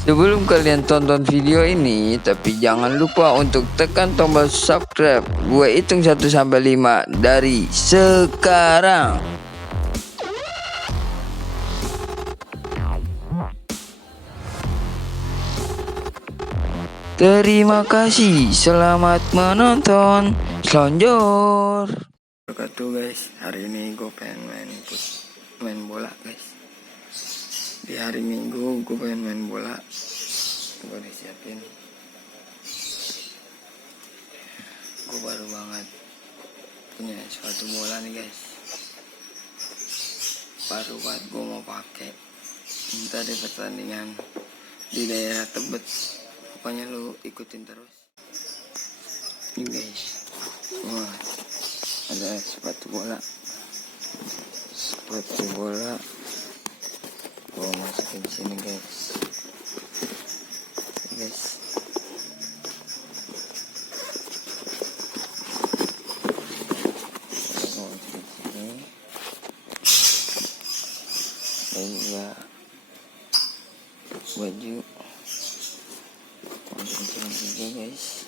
Sebelum kalian tonton video ini, tapi jangan lupa untuk tekan tombol subscribe. Gue hitung 1 sampai 5 dari sekarang. Terima kasih, selamat menonton. Selonjor. Wabarakatuh guys, hari ini gue pengen main bola guys. Di hari Minggu gue pengen main bola. Gue udah siapin. Gue baru banget punya sepatu bola nih guys. Baru banget gue mau pakai. Minta di pertandingan di daerah Tebet. Pokoknya lu ikutin terus. Ini guys. Wah, ada sepatu bola. Sepatu bola. Gue masukin sini guys. Guys. Dan juga baju masukin juga guys.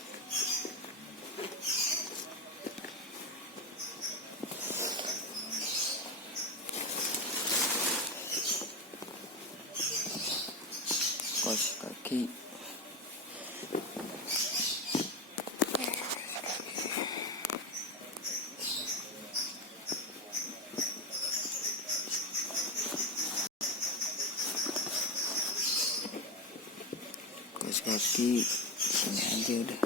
Kaos kaki. Kaos kaki sini aja udah.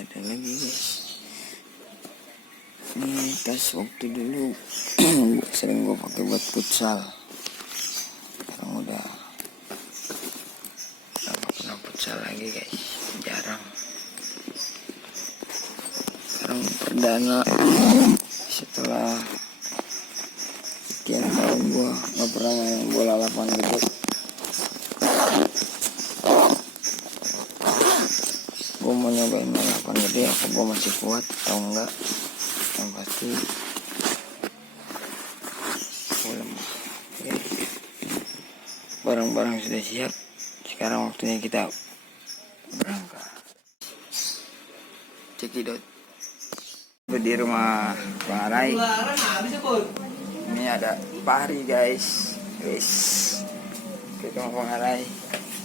Ada lagi guys. Ini tas waktu dulu sering gue pakai buat futsal. Sekarang udah gak pernah futsal lagi guys, jarang. Sekarang perdana setelah sekian tahun gue gak pernah main bola lapangan gede. Gue mau nyobain main lapangan gede, apa gue masih kuat atau enggak. Yang pasti belum. Barang-barang sudah siap. Sekarang waktunya kita berangkat. Cekidot. Di rumah Bang Arai. Ini ada Pari guys. Ke rumah Bang Arai.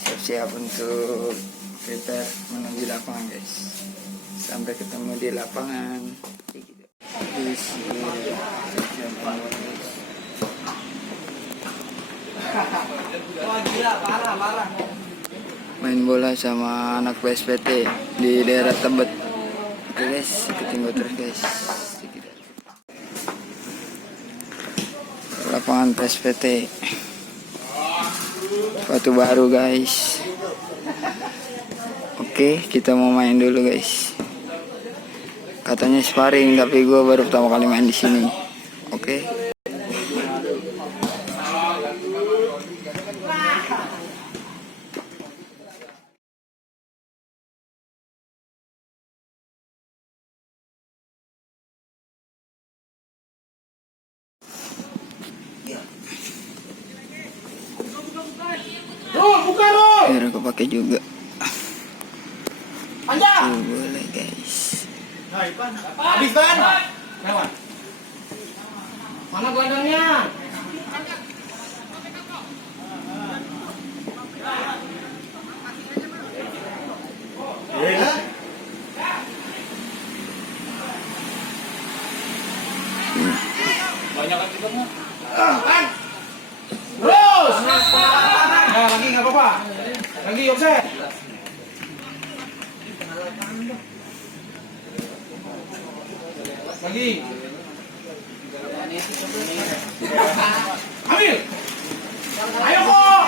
Siap-siap untuk prepare menuju lapangan guys. Sampai ketemu di lapangan. Main bola sama anak PSPT di daerah Tebet. Oke guys, ikutin gue terus guys. Lapangan PSPT Batu Baru guys. Oke, kita mau main dulu guys. Katanya sparring, tapi gue baru pertama kali main di sini. Oke. Biar aku pakai juga. Boleh guys. Habis kan? Mana gelandangnya? Banyak kan kita mah. Kan? Terus. Nah, lagi nggak apa-apa. Lagi offset. Lagi. Ambil. Ayo kok.